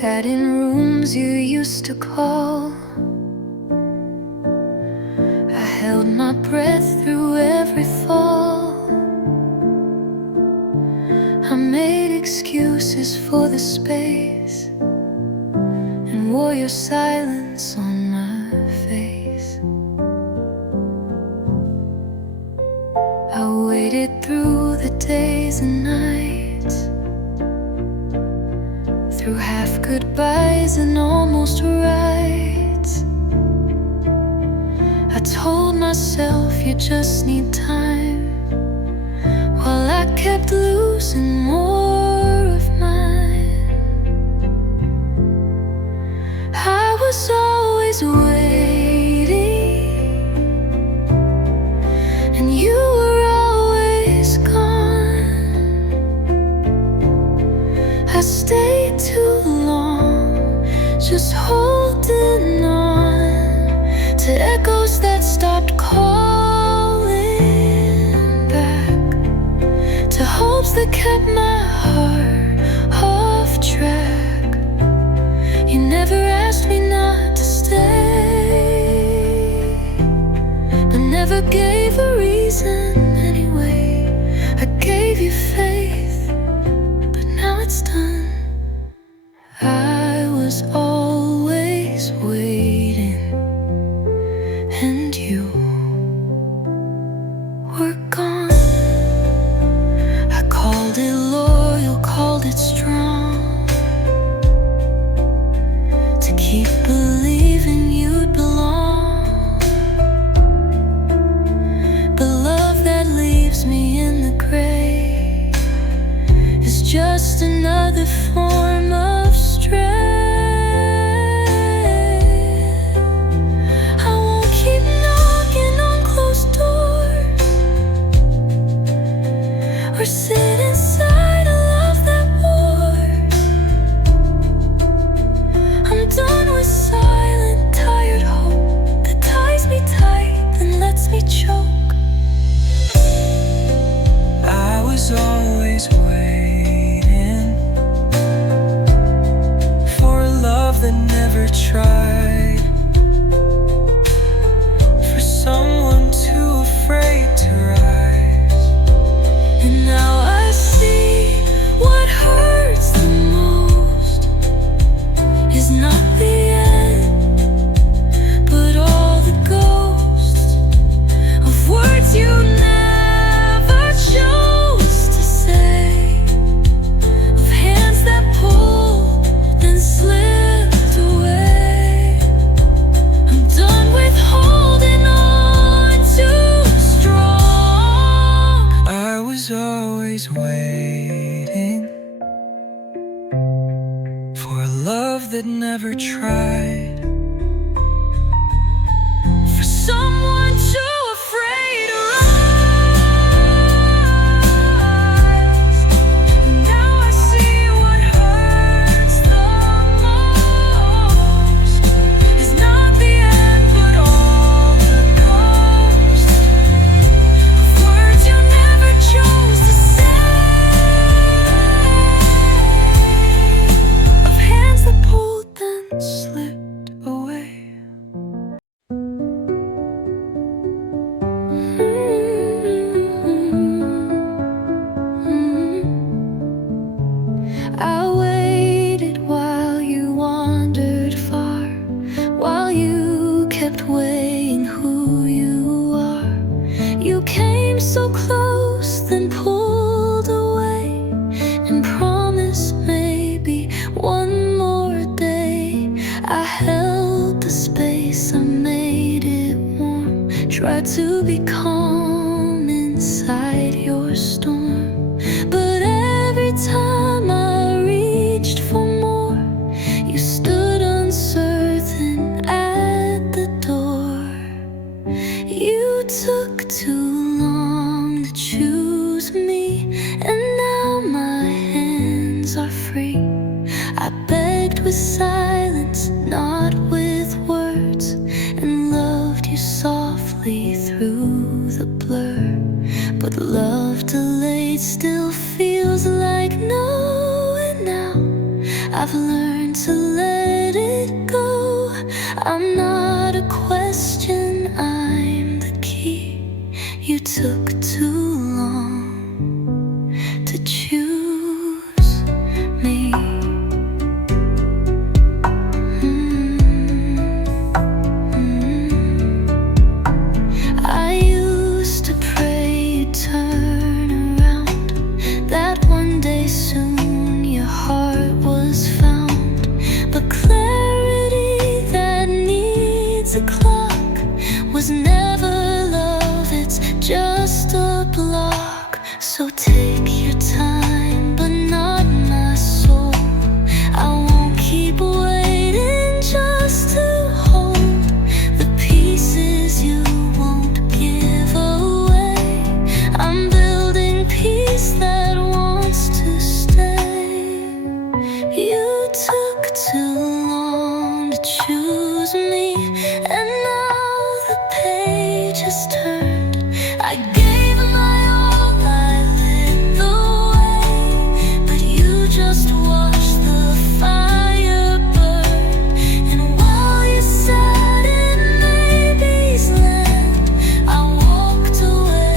Sat in rooms you used to call. I held my breath through every fall. I made excuses for the space and wore your silence on my face. I waited through the days and nights, through half goodbyes and almost rights. I told myself you just need time, while I kept losing more of mine. I was always waiting, and you were always gone. I stayed too long, just holding on to echoes that stopped calling back, to hopes that kept my heart off track. You never asked me not to stay, but never gave a reason anyway. I gave you faith, but now it's done. I was always waiting, and you were gone. I called it loyal, called it strong, to keep believing you'd belong. But love that leaves me in the grave is just another form of strength. I won't keep knocking on closed doors, or sit inside a love that wars. I'm done with silent, tired hope that ties me tight and lets me choke. I was always waiting for a love that never tried, for someone too afraid to rise. And now I see what hurts the most is not the end, but all the ghosts of words you never chose to say, of hands that pulled then slipped away. I'm done with holding on too strong. I was always waiting for a love that never tried, For someone too afraid to rise. Now I see what hurts the most is not the end, but all the ghosts of words you never chose to say, of hands that pulled then slipped away. I waited while you wandered far, while you kept weighing who you are. You came so close, then pulled away, and promised maybe one more day. I held the space, I made it warm, tried to be calm inside your storm. But every time I reached for more, you stood uncertain at the door. You took too long to choose me, and now my hands are free. I begged with silence, not with words, and loved you softly through the blur. But love delayed still feels like no, and now I've learned to I'm not a question, I'm the key. You took too long to choose me. I used to pray you'd turn around, that one day soon your heart was found. But clarity that needs a clock was never love, it's just a block. So take your time, but not my soul. I won't keep waiting just to hold the pieces you won't give away. I'm building peace that wants to stay. You took too long to choose me, and now the page has turned. I gave my all, I lit the way, but you just watched the fire burn. And while you sat in baby's land, I walked away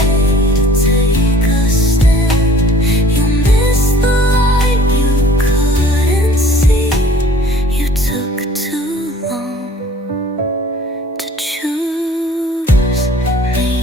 to take a stand. You missed the light you couldn't see. You took too long to choose me.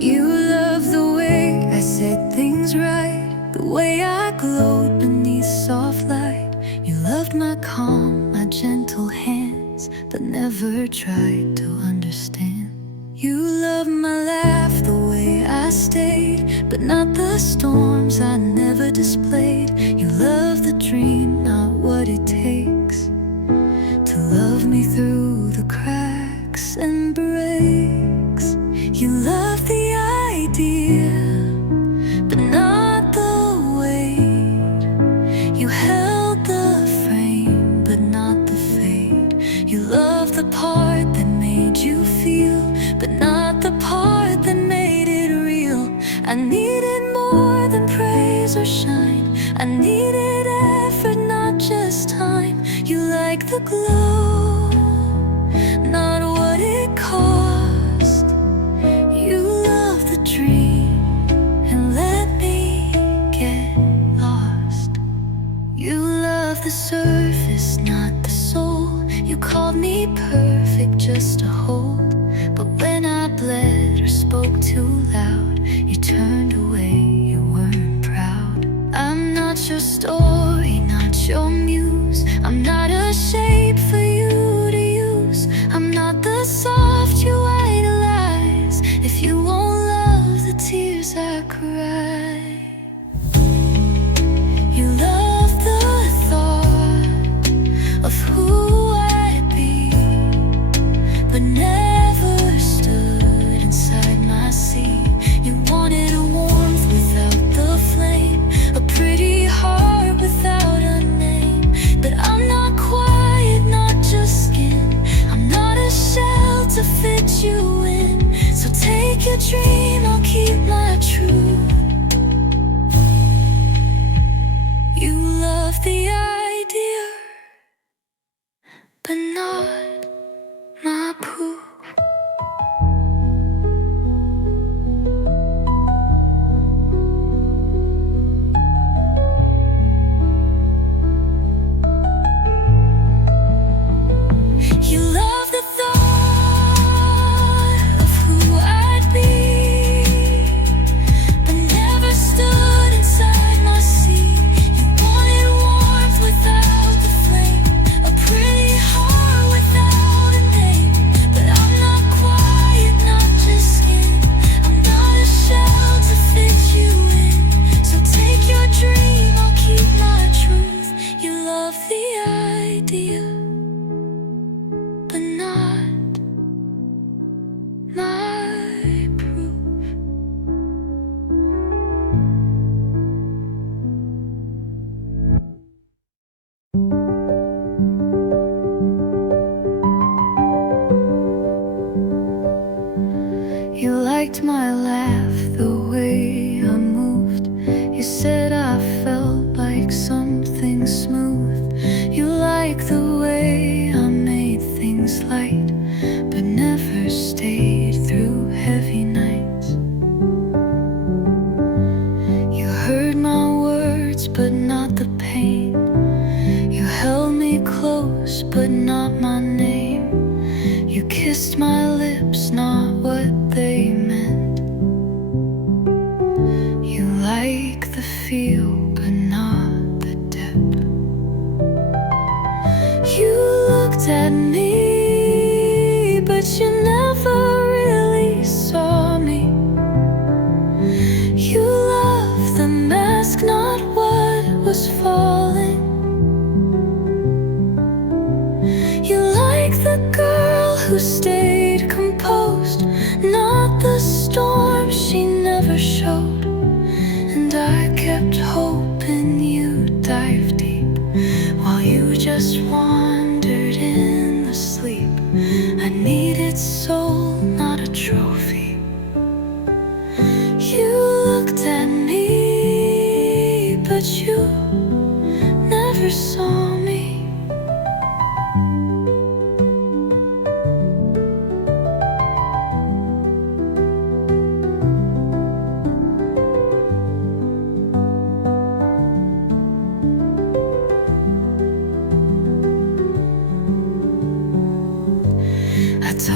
You love the way I said things right, the way I glowed beneath soft light. You loved my calm, my gentle hands, but never tried to understand. You loved my laugh, the way I stayed, but not the storms I never displayed. You love the dream, not what it takes to love me through the cracks and breaks. You love the idea, but not the weight. You held the frame, but not the fate. You love the part that made you feel, but not the part that made it real. I needed more than praise or shine. I needed effort, not just time. You like the glow, not what it cost. You love the dream and let me get lost. You love the surface, not the soul. You called me perfect just to hold, but when I bled or spoke too loud, you turned away, you weren't proud. I'm not your story, not your muse. I'm not a shape for you to use. I'm not the soft you idolize if you won't love the tears I cry. You love the thought of who I'd be, but never stood inside my seat. You wanted a warmth without the flame, a pretty heart without a name. But I'm not quiet, not just skin. I'm not a shell to fit you in. So take your dream, I'll keep my truth. You love the idea, but not my proof. You love the thought of who I'd be, but never stood inside my seat. You wanted warmth without the flame, a pretty liked my laugh, the way I moved. You said I felt like something smooth. You liked the way I made things light, but never stayed through heavy nights. You heard my words, but not the pain. You held me close, but not my name. You kissed my lips, not what they meant. You like the feel, but not the depth. You looked at me, but you never really saw me. You loved the mask, not what was falling. You like the girl who stayed composed, not the storm she never showed. And I kept hoping you'd dive deep, while you just wandered in the sleep. I needed soul, not a trophy. You looked at me, but you never saw me.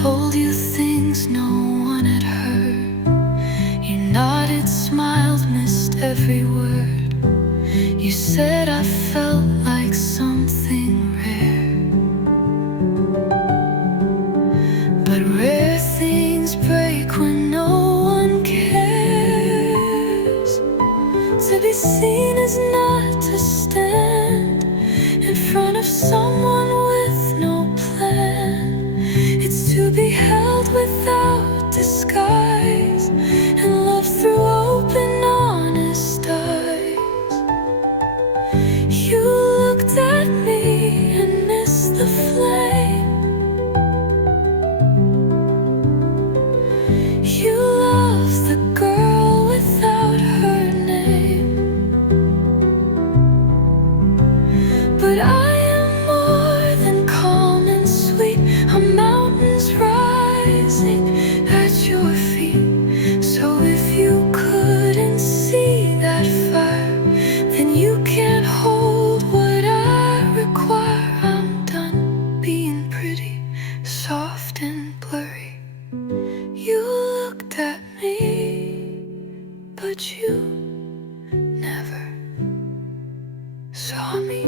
Told you things no one had heard. You nodded, smiled, missed every word. You said I felt like something rare, but rare things break when no one cares. To be seen is not to stand in front of someone with no plan. To be held without disguise and love through open, honest eyes. You looked at me and missed the flame. You loved the girl without her name. But I am more than calm and sweet. I'm mountains rising at your feet. So if you couldn't see that fire, then you can't hold what I require. I'm done being pretty, soft and blurry. You looked at me, but you never saw me.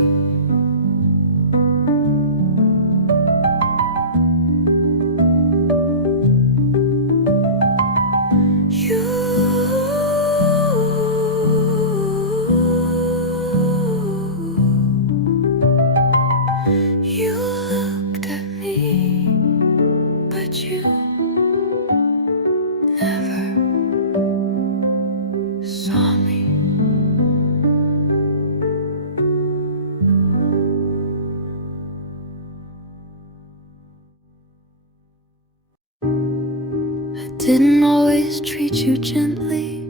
Didn't always treat you gently,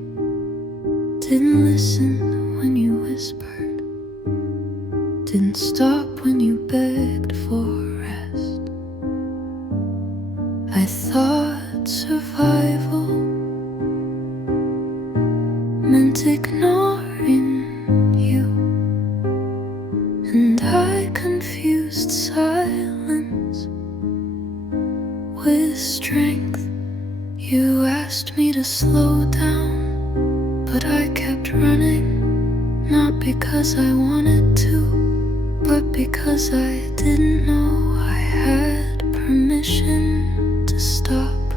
didn't listen when you whispered, didn't stop when you begged for rest. I thought survival meant ignoring you, and I confused silence with strength. You asked me to slow down, but I kept running, not because I wanted to, but because I didn't know I had permission to stop.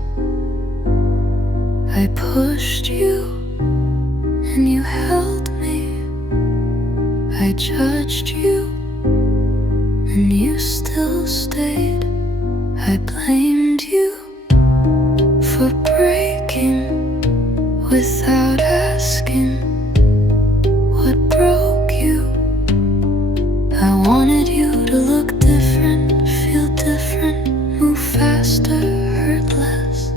I pushed you, and you held me. I judged you, and you still stayed. I blamed you for breaking without asking what broke you. I wanted you to look different, feel different, move faster, hurt less.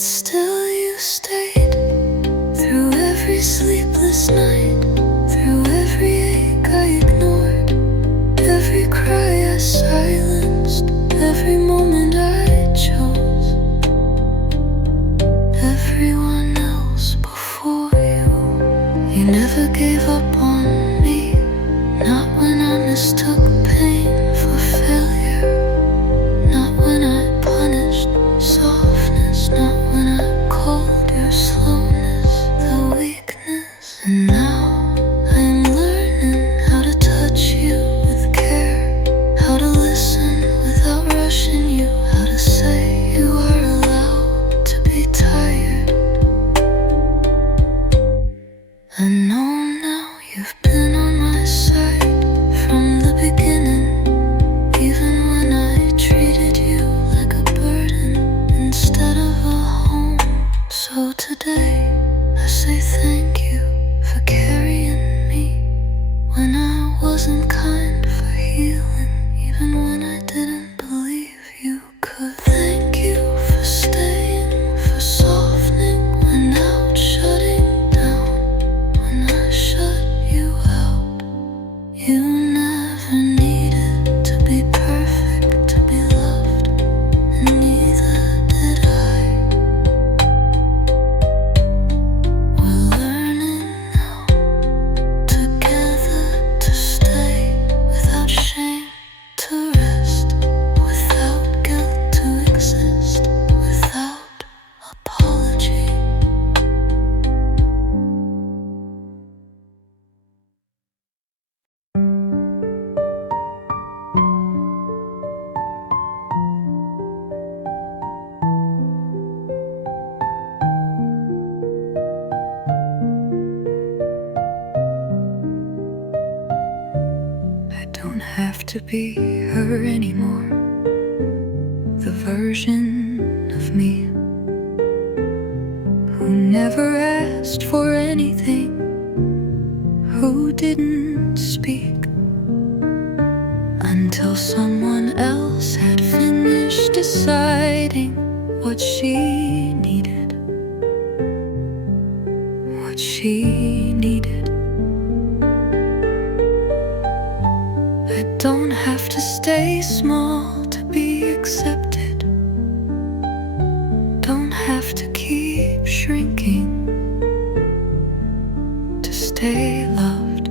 but still you stayed. Through every sleepless night, through every ache I ignored, every cry I silenced, every moment I chose everyone else before you. You never gave up on me, not when I mistook pain for failure, not when I punished softness, not when I called your slowness the weakness. And now I'm learning how to touch you with care, how to listen without rushing you, how to say you are allowed to be tired. I know now you've been on my side from the beginning, even when I treated you like a burden instead of a home. So today I say thank you for carrying me when I wasn't kind, for healing even when I didn't believe you could. Thank you for staying, for softening when out, shutting down when I shut you out. You never needed to be perfect to be loved, and neither did I. We're learning now together to stay without shame, to rest without guilt, to exist without apology. I don't have to be her anymore, the version of me who never asked for anything, who didn't speak until someone else had finished deciding what she needed, what she needed. I don't have to stay small to be accepted, don't have to keep shrinking to stay loved.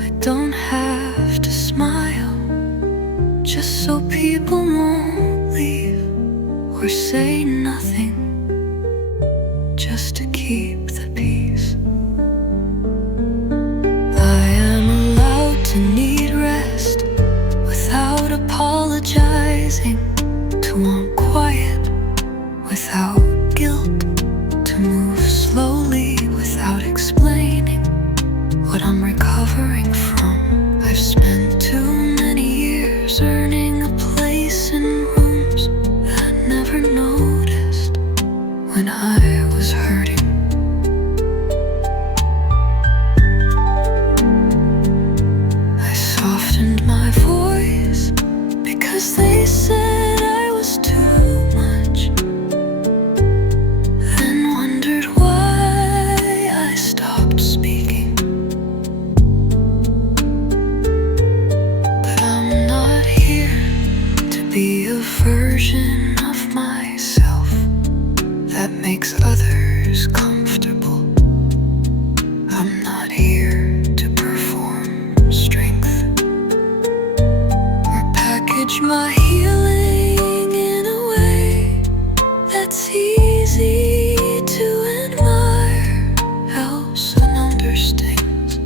I don't have to smile just so people won't leave, or say nothing just to keep the peace. I am allowed to need rest without apologizing, to want quiet without guilt, to move slowly without explaining what I'm recovering from. I've spent too many years earning a place in rooms that never noticed when I was hurting. I softened my voice because they said I was too much, then wondered why I stopped speaking. But I'm not here to be a version of myself that makes others comfortable. I'm not here to perform strength or package my healing in a way that's easy to admire, helps and understands.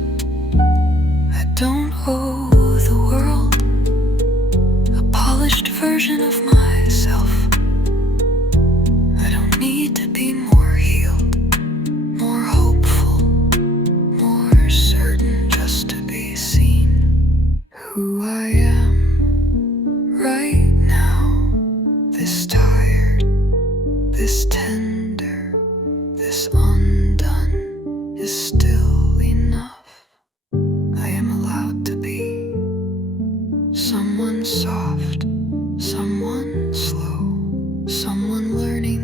I don't owe the world a polished version of myself. I don't need to be more healed, more hopeful, more certain just to be seen. Who I am right now, this tired, this tender, this undone, is still enough. I am allowed to be someone soft, someone slow, someone learning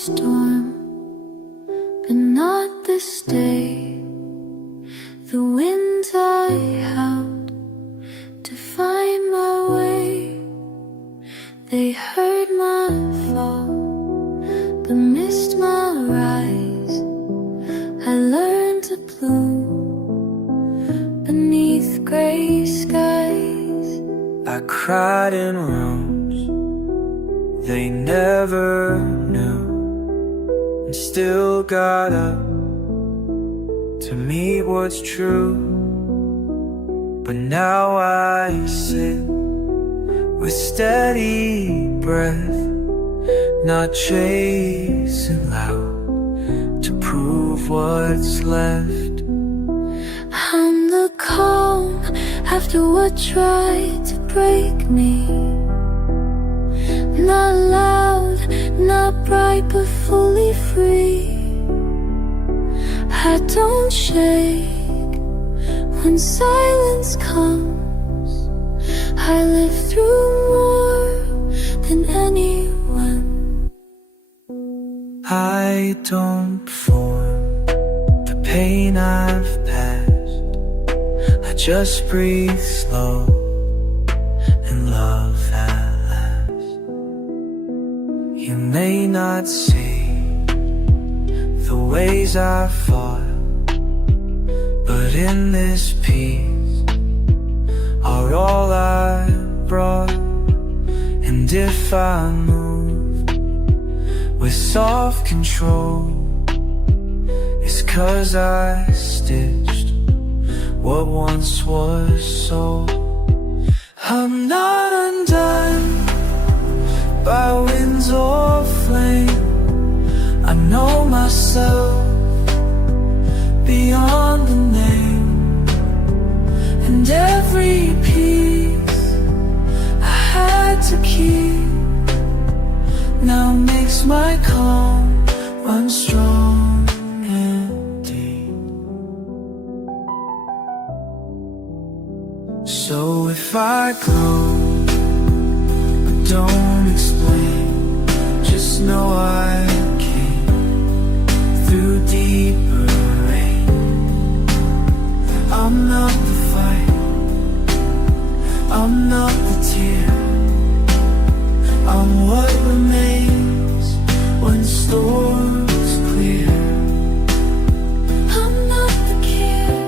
storm, but not this day. The winds I howled to find my way. They heard my fall, but missed my rise. I learned to bloom beneath gray skies. I cried in rooms they never knew, and still got up to meet what's true. But now I sit with steady breath, not chasing loud to prove what's left. I'm the calm after what tried to break me. Not loud, not bright, but fully free. I don't shake when silence comes. I live through more than anyone. I don't perform the pain I've passed. I just breathe slow and love at last. You may not see the ways I fought, but in this peace are all I brought. And if I move with soft control, it's 'cause I stitched what once was soul. I'm not undone by winds or flame. I know myself beyond the name, and every piece I had to keep now makes my calm run strong and deep. So if I glow but don't explain, just know I through deeper rain. I'm not the fight, I'm not the tear, I'm what remains when storms clear. I'm not the cure,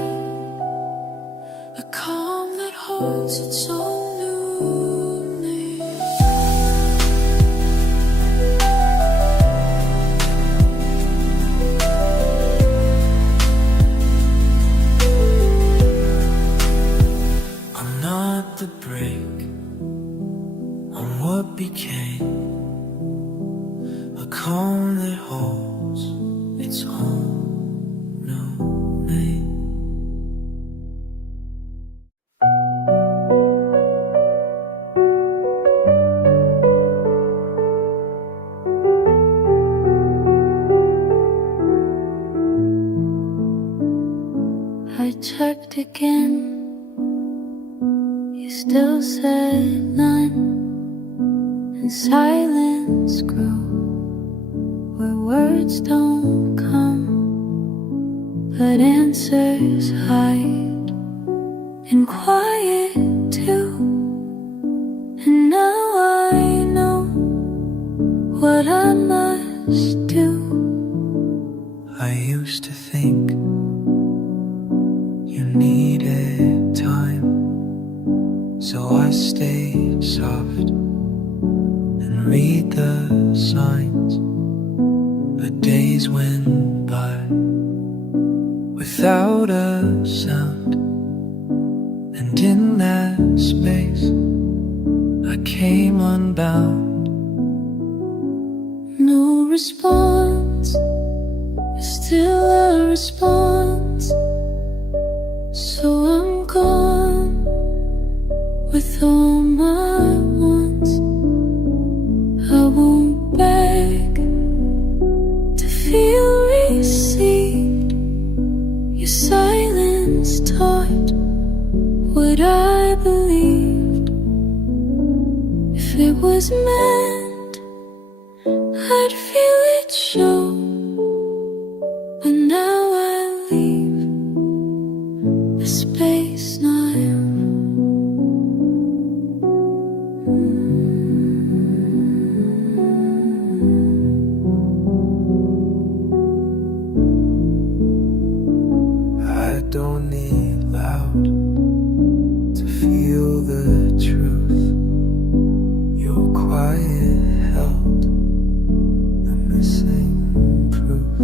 a calm that holds its own newness. The break on what became a calm that holds its own new name. I checked again. Still said none, and silence grew where words don't come, but answers hide in quiet too. And now I know what I must do. I used to think you needed time, so I stayed soft and read the signs. But days went by without a sound, and in that space I came unbound. No response, but still a response. So I'm gone with all my wants. I won't beg to feel received. Your silence taught what I believed. If it was meant, I'd feel it. space now. I don't need loud to feel the truth. Your quiet held the missing proof.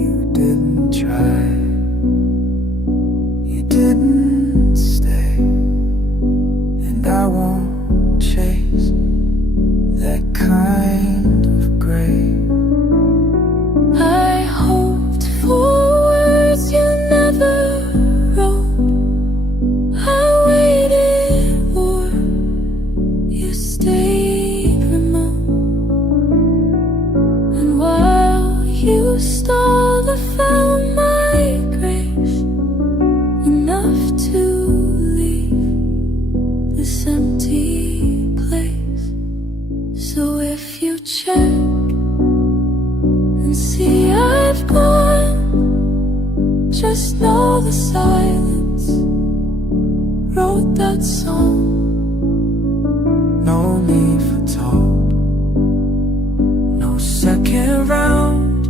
You didn't try, you didn't stay, and I won't chase that kind of gray. I hoped for words you never wrote. I waited for you stayed remote. And while you stole the found my grace, enough to leave this empty place. So if you check and see I've gone, just know the silence wrote that song. No need for talk, no second round.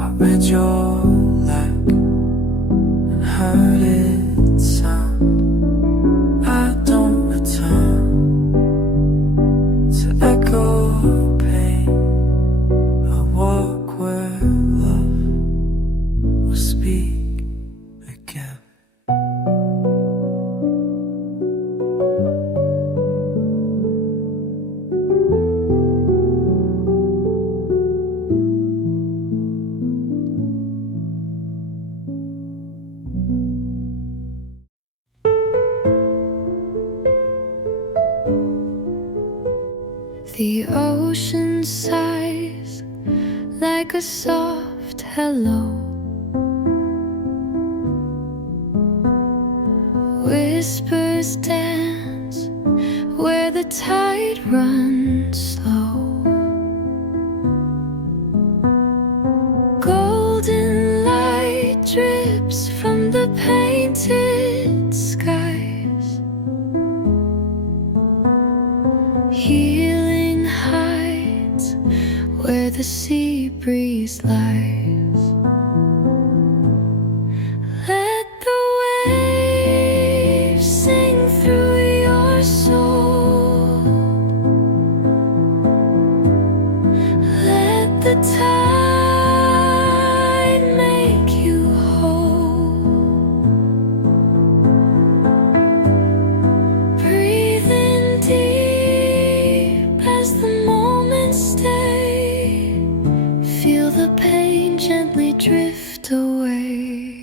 I read your lack and heard it sound. I don't return to echo pain. I walk where love will speak again. The ocean sighs like a soft hello. Whispers dance where the tide runs slow. Golden light drips from the painted skies. Healing hides where the sea breeze lies. Let the waves sing through your soul. Let the tide make you whole. Breathe in deep as the moments stay. Feel the pain gently drift away.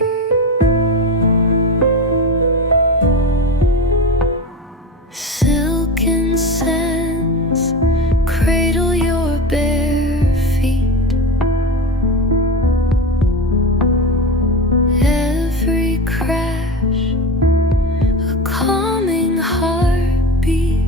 Silken sands cradle your bare feet. Every crash a calming heartbeat.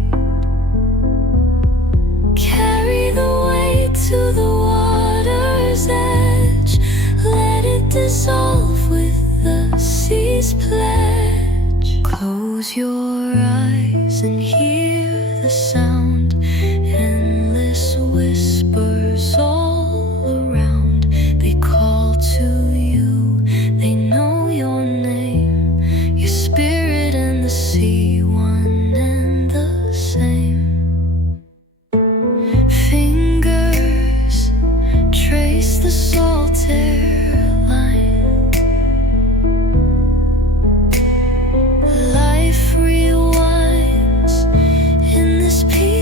Carry the weight to the water's edge. Let it dissolve with the sea's pledge. Close your eyes and hear the sound. Endless whispers all around. They call to you, they know your name. Your spirit and the sea, one and the same. Fingers trace the solitaire line. Life rewinds in this peace.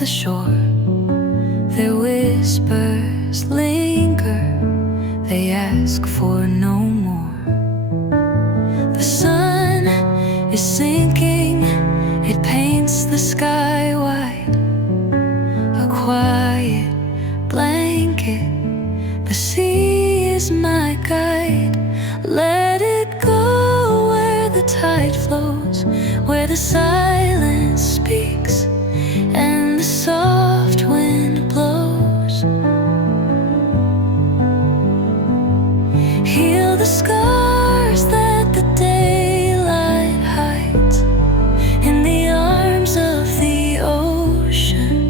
the shore. Their whispers linger, they ask for no more. The sun is sinking, it paints the sky white, a quiet blanket. The sea is my guide. Let it go where the tide flows, where the silence speaks and the soft wind blows. Heal the scars that the daylight hides in the arms of the ocean.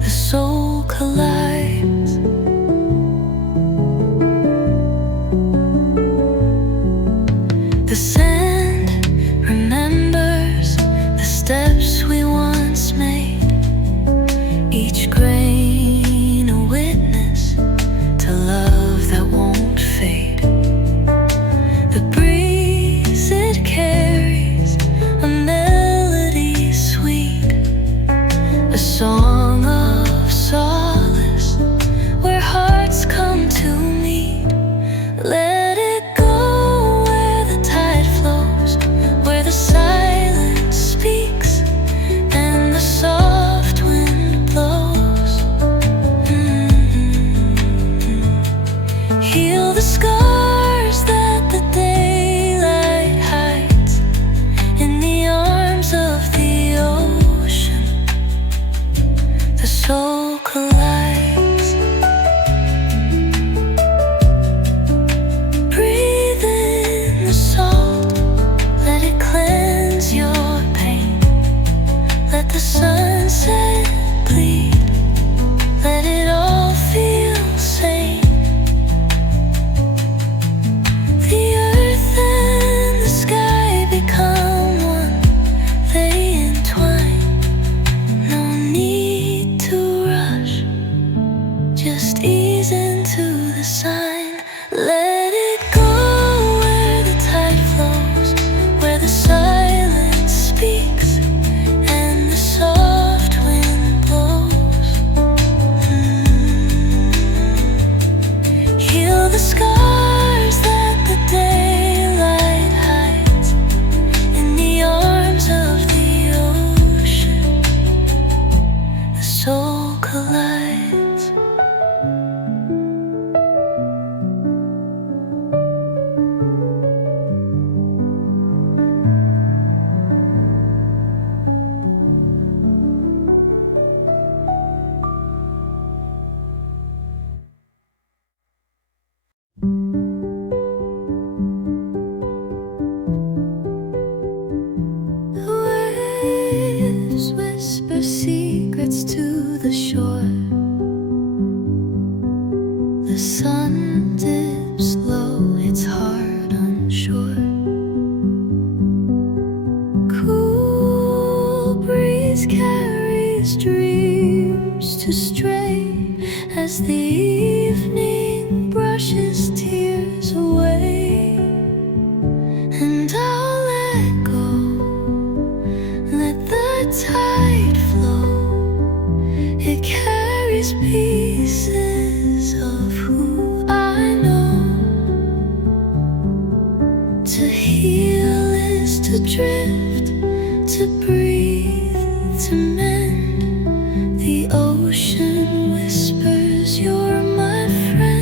The soul collides. The sand remembers the steps we once made, each grain a witness to love that won't fade. The breeze, it carries a melody sweet, a song of solace where hearts come to meet. Let it go where the tide flows, where the silence speaks and the soft wind blows. Heal the scars that the daylight hides in the arms of the ocean. The soul collides. Breathe in the salt, let it cleanse your pain. Let the sunset bleed, let it all feel sane. The earth and the sky become one, they entwine. No need to rush, just ease into the sign. Let it go where the tide flows, where the silence speaks and the soft wind blows. Heal the scars that the daylight hides in the arms of the ocean. The soul collides. Waves whisper secrets to the shore. The sun dips low, its heart unsure. Cool breeze carries dreams to stray as the evening brushes tears away. And I'll let go, let the tide flow. It carries pieces of who I know. To heal is to drift, to breathe, to mend. The ocean whispers, you're my friend.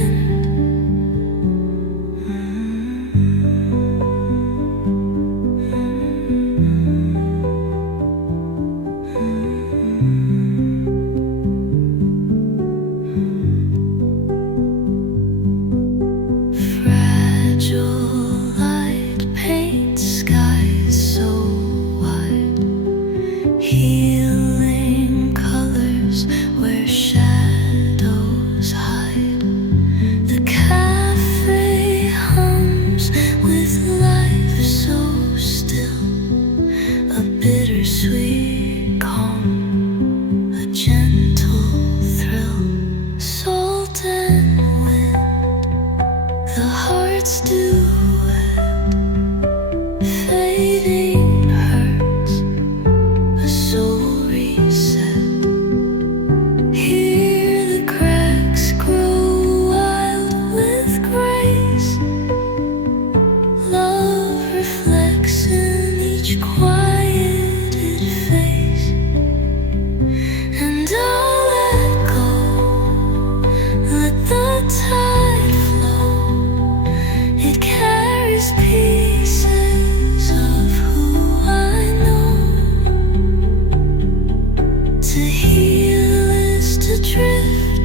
To heal is to drift,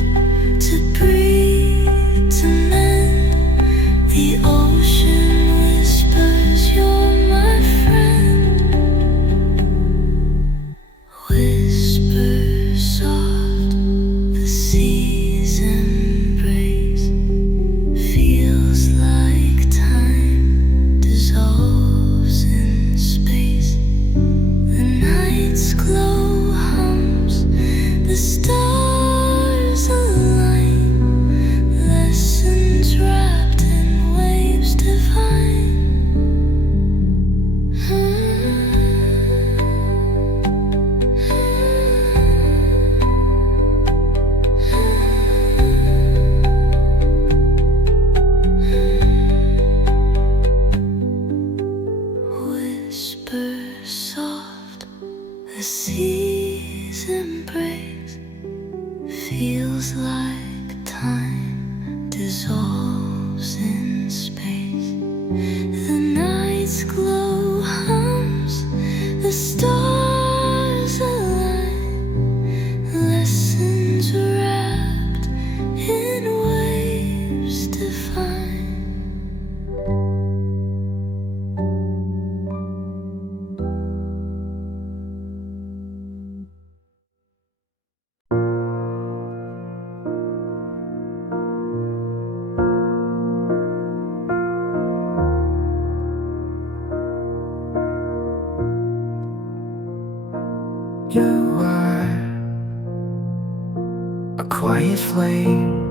to breathe, to mend. The ocean whispers you're my friend. Whisper soft, the sea's embrace feels like time dissolves in space. The night's glow hums, the stars align, lessons wrapped in waves divine. Whisper soft, the sea's embrace feels like time dissolves in space. The night's glow hums, the stars align, lessons wrapped in waves divine. You are a quiet flame,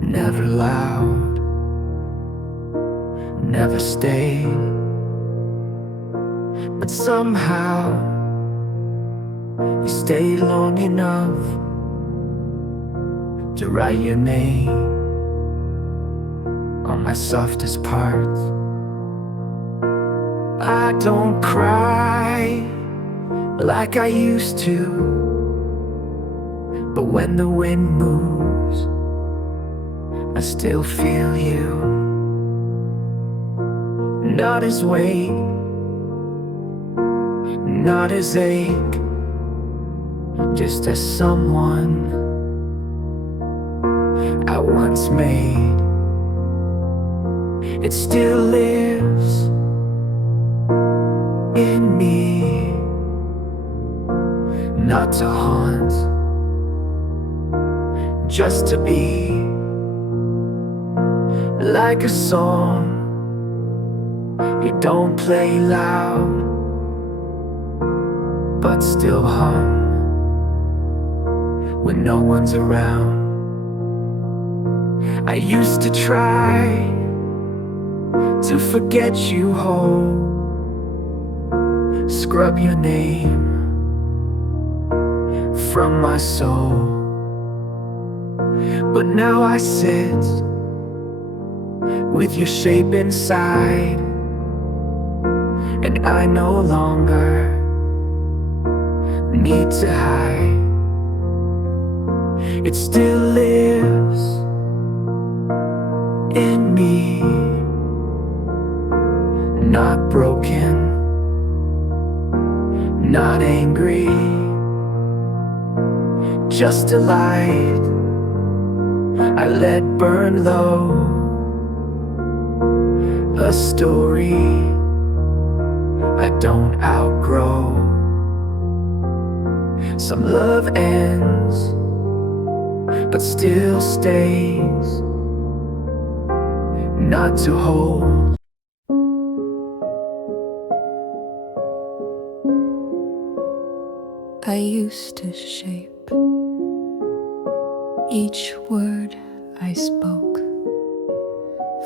never loud, never stayed. But somehow you stayed long enough to write your name on my softest parts. I don't cry like I used to, but when the wind moves, I still feel you. Not as weight, not as ache, just as someone I once made. It still lives in me, not to haunt, just to be like a song you don't play loud, but still hum when no one's around. I used to try to forget you whole, scrub your name from my soul. But now I sit with your shape inside, and I no longer need to hide. It still lives in me, not broken, not angry, just a light I let burn low, a story I don't outgrow. Some love ends, but still stays, not to hold. I used to shape each word I spoke,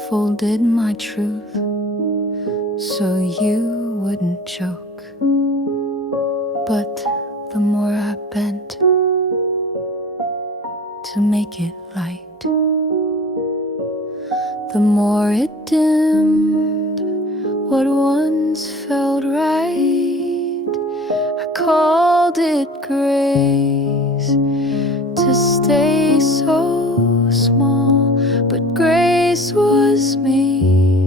folded my truth so you wouldn't choke. But the more I bent to make it light, the more it dimmed what once felt right. I called it grace to stay so small, but grace was me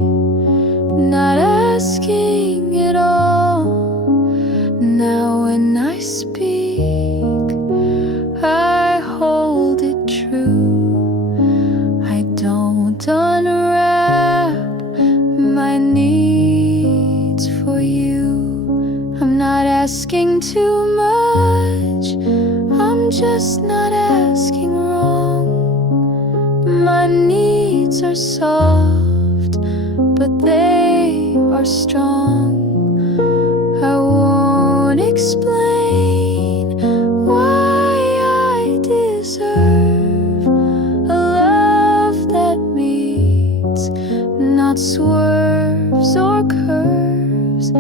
not asking at all. Now when I speak, I hold it true. I don't unwrap my needs for you. I'm not asking too much, I'm just not asking wrong. My needs are soft, but they are strong. I won't explain why I deserve a love that meets, not swerves or curves.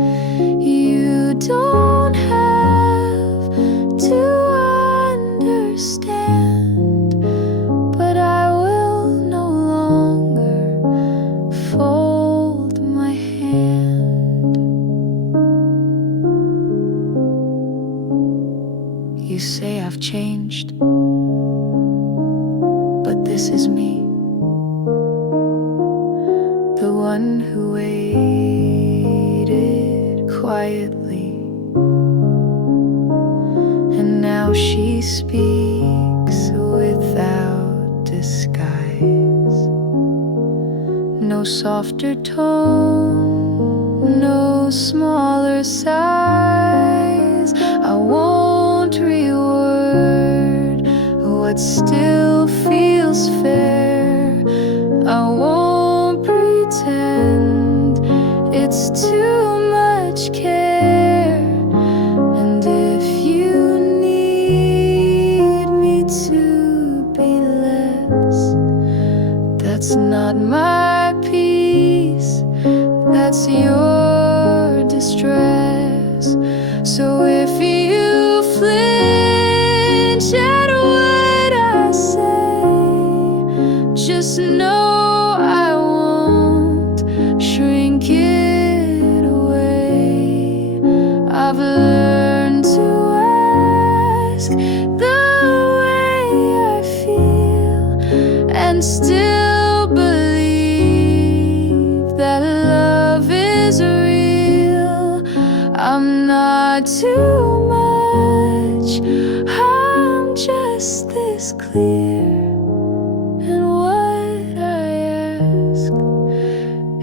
You don't have to understand, but I will no longer fold my hand. You say I've changed, but this is me, the one who waited quietly. And now she speaks without disguise. No softer tone, no smaller size. I won't reword what still feels fair. I won't pretend it's too much care. And if you need me to be less, that's not my peace, that's your distress. So if you flinch at what I say, just know I won't shrink it away. I've learned to ask the way I feel and still believe that love is real. I'm not too much, I'm just this clear. And what I ask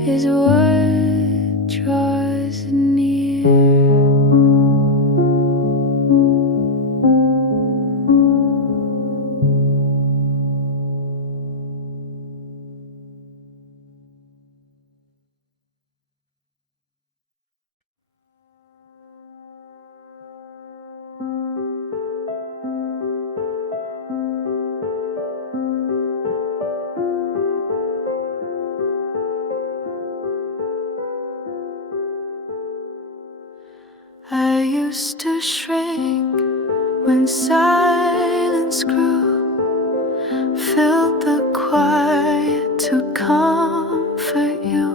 is what draws near. I used to shrink when silence grew, filled the quiet to comfort you.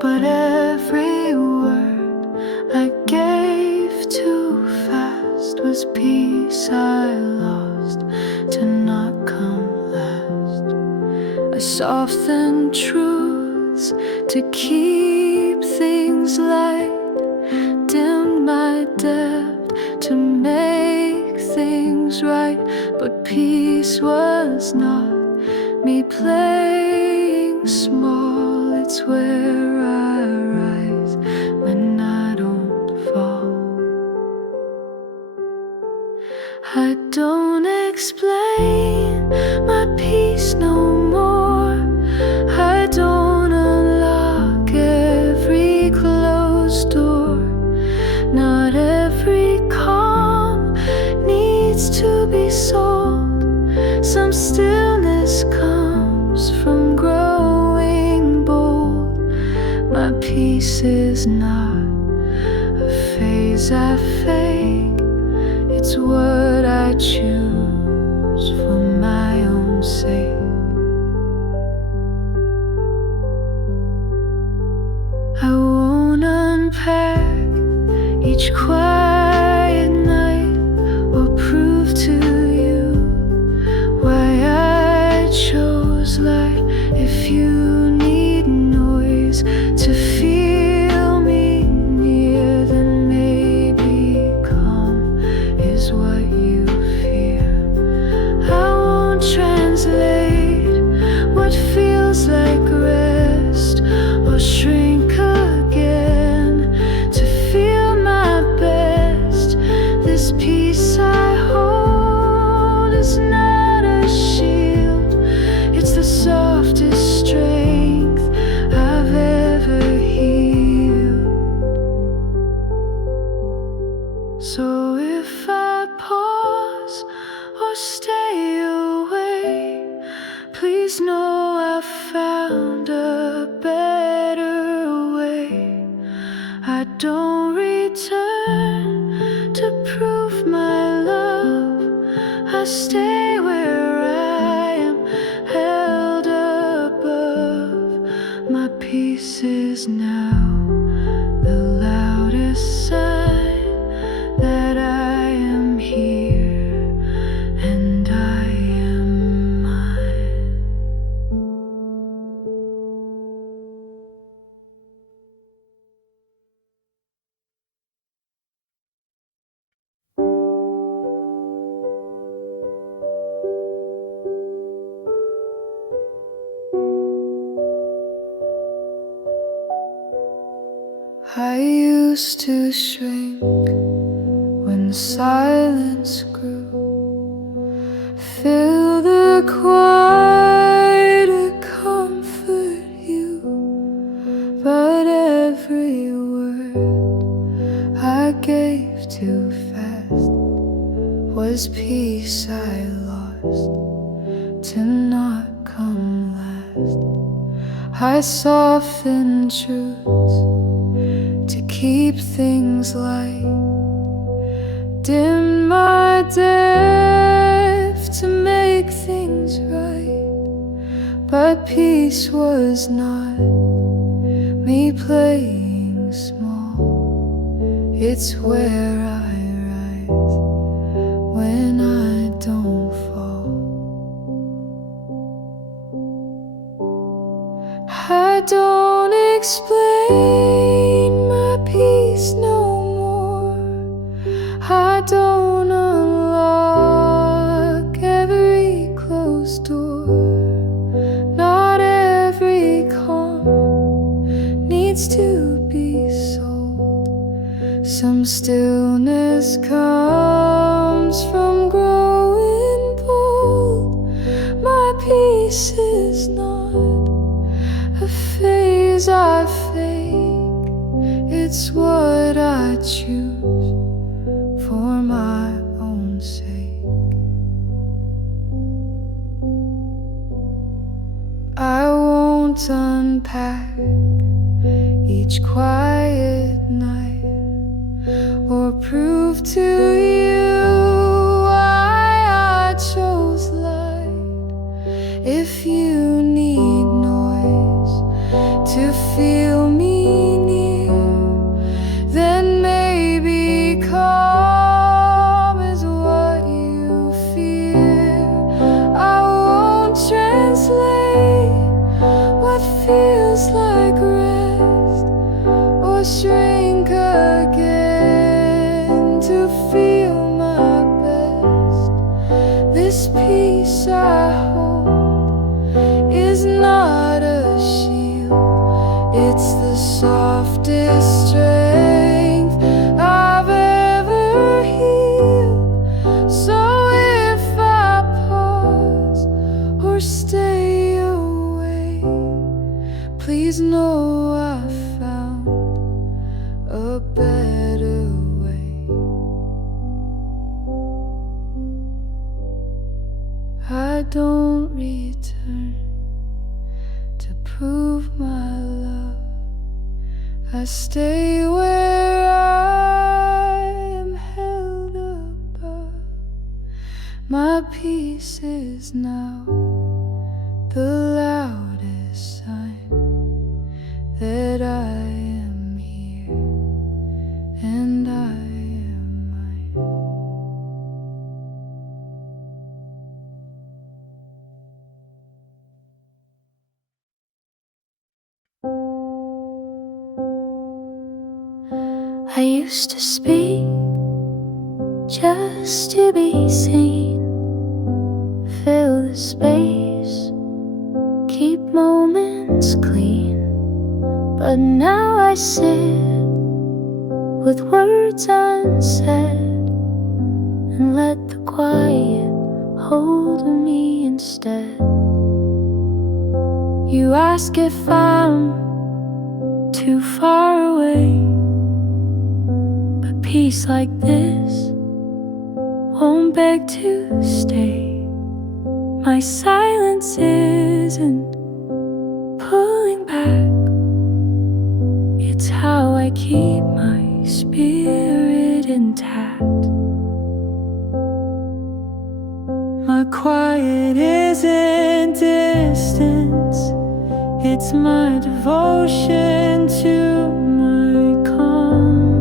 But every word I gave too fast was peace I lost to not come last. I softened truths to keep things light, dimmed my depth to make things right. But peace was not me playing small, it's where I rise when I don't fall. I don't explain my peace no more. I don't unlock every closed door. Not every calm needs to be sold. Some stillness comes from growing bold. My peace is not a phase I fake, it's what I choose for my own sake. I won't unpack each quiet night or prove to you why I chose light. If you need noise to feel me near, then maybe come. prove my love. I stay where I am, held above. My peace is now the loudest sign that I am here and I am mine. I used to shrink when silence grew. Fill the quiet to comfort you, but every word I gave too fast was peace I lost to not come last. I softened truths to keep things light, dim my depth to make things right. But peace was not me playing small, it's where I rise when I don't fall. I don't explain my peace no more. I don't unlock every closed door. Not every calm needs to be sold. Some stillness comes from growing bold. My peace is not a phase I fake, it's what I choose for my own sake. I won't unpack each quiet night or prove to you why I chose light. If you need noise to feel me near, then maybe calm is what you fear. I won't translate what feels like rest or shrink again to feel my best. This peace I hold is not a shield, it's the softest strength I've ever healed. So if I pause or stay away, please know I found a better way. I don't return to prove my love. I stay where I am held above. My peace is now the loudest sign that I am here and I am mine. I used to speak just to be seen, fill the space, keep moments clean. But now I sit with words unsaid and let the quiet hold me instead. You ask if I'm too far away, but peace like this won't beg to stay. My silence isn't pulling back, it's how I keep my spirit intact. quiet isn't distance, it's my devotion to my calm.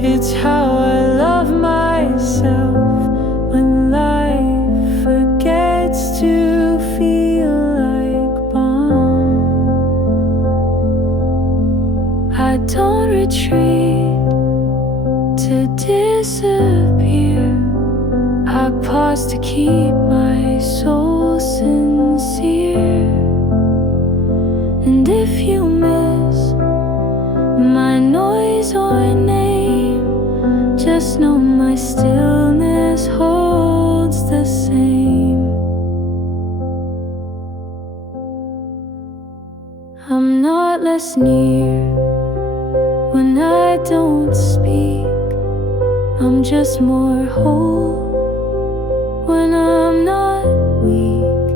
It's how I love myself when life forgets to feel like balm. I don't retreat to disappear, I pause to keep my soul sincere. And if you miss my noise or name, just know my stillness holds the same. I'm not less near when I don't speak, I'm just more whole when I'm not weak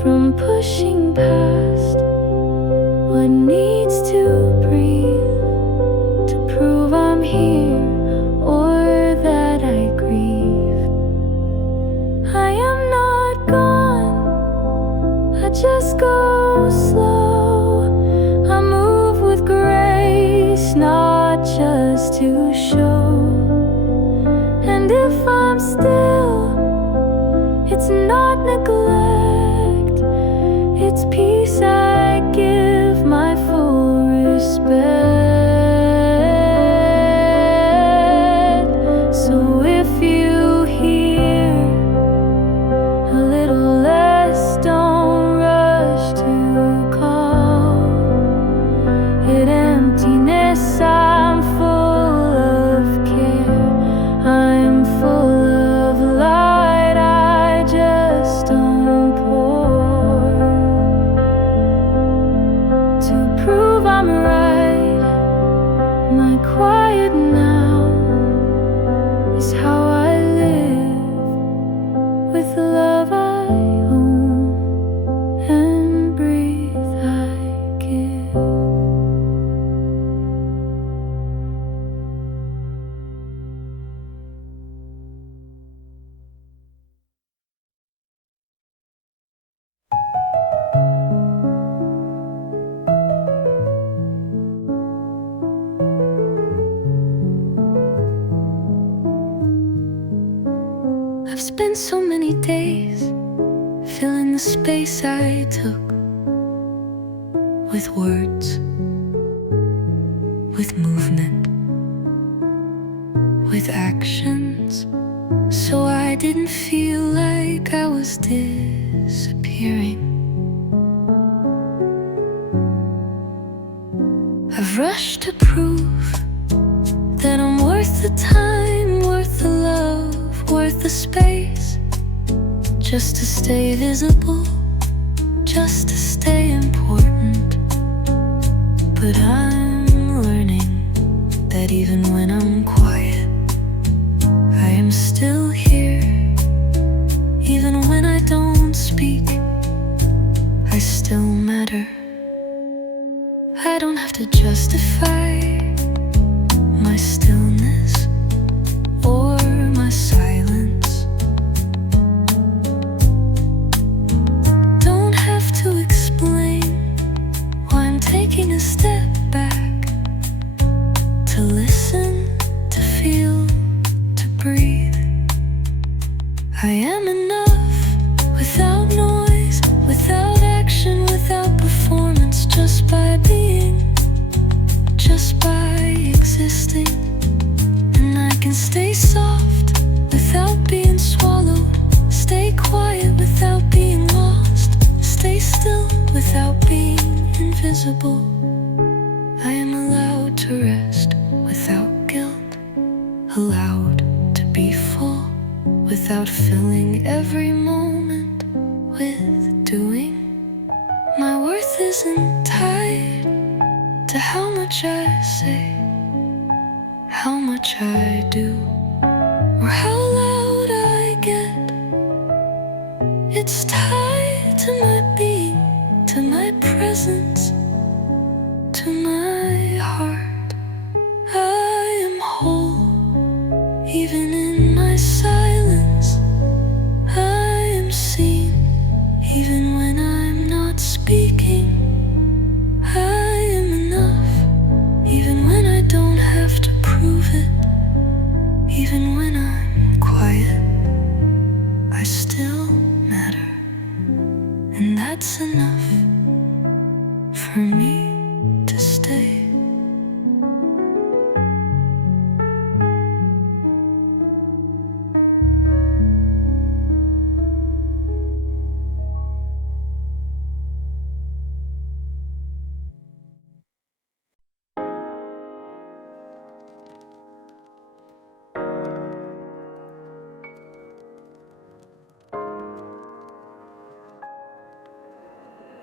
from pushing past what needs to breathe, to prove I'm here or that I grieve. I am not gone, I just go slow, I move with grace, not just to show. And if I'm still, it's not neglect, it's peace I give my full respect. So if you hear a little less, don't rush to call it emptiness. I'm full of care, I'm full of light, I just don't pour to prove I'm right. My quiet now is how I live, with the love I own and breathe I give. I've spent so many days filling the space I took with words, with movement, with actions, so I didn't feel like I was disappearing. I've rushed to prove that I'm worth the time, worth the love, worth the space, just to stay visible, just to stay important. But I'm learning that even when I'm quiet, I am still here. Even when I don't speak, I still matter. I don't have to justify my stillness or my silence. Don't have to explain why I'm taking a step back, to listen, to feel, to breathe. I am enough without noise, without action, without performance, just by being, just by existing. And I can stay soft without being swallowed, stay quiet without being lost, stay still without being invisible. I am allowed to rest without guilt, allowed to be full without filling every moment with doing. My worth isn't tied to how much I say, how much I do, or how loud I get. It's tied to my being, to my presence, to my I am whole, even in my silence. Even when I'm quiet, I still matter. And that's enough for me to stay.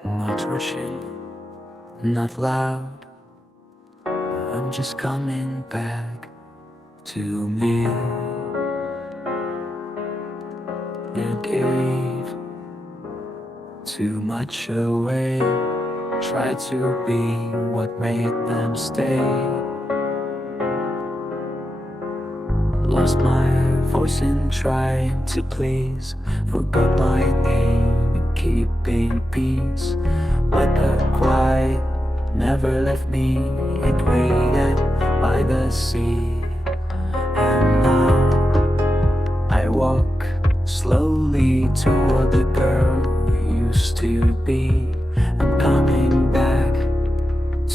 Not rushing, not loud. I'm just coming back to me. You gave too much away. Tried to be what made them stay. Lost my voice in trying to please. Forgot my name in keeping peace. But the quiet never left me. It waited by the sea. And now I walk slowly toward the girl you used to be. I'm coming back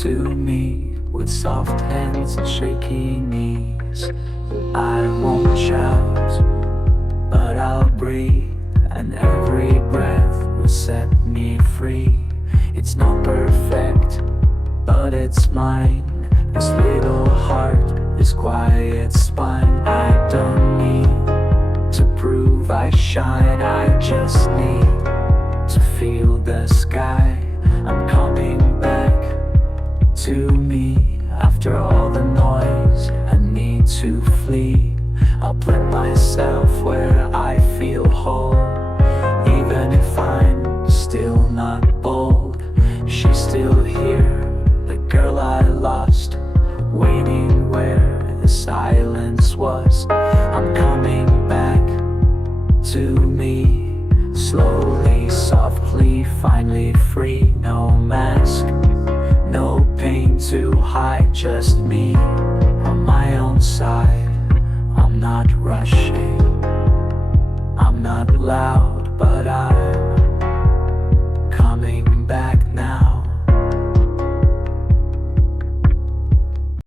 to me with soft hands and shaky knees. I won't shout, but I'll breathe, and every breath will set me free. It's not perfect, but it's mine. This little heart, this quiet spine. I don't need to prove I shine. I just need to feel the sky. I'm coming back to me. After all the noise, I need to flee. I'll plant myself where I feel whole. Even if I'm still not bold, she's still here, the girl I lost, waiting where the silence was. I'm coming back to me, slowly, softly, finally free. No mask, no pain to hide, just me on my own side. I'm not rushing, I'm not loud.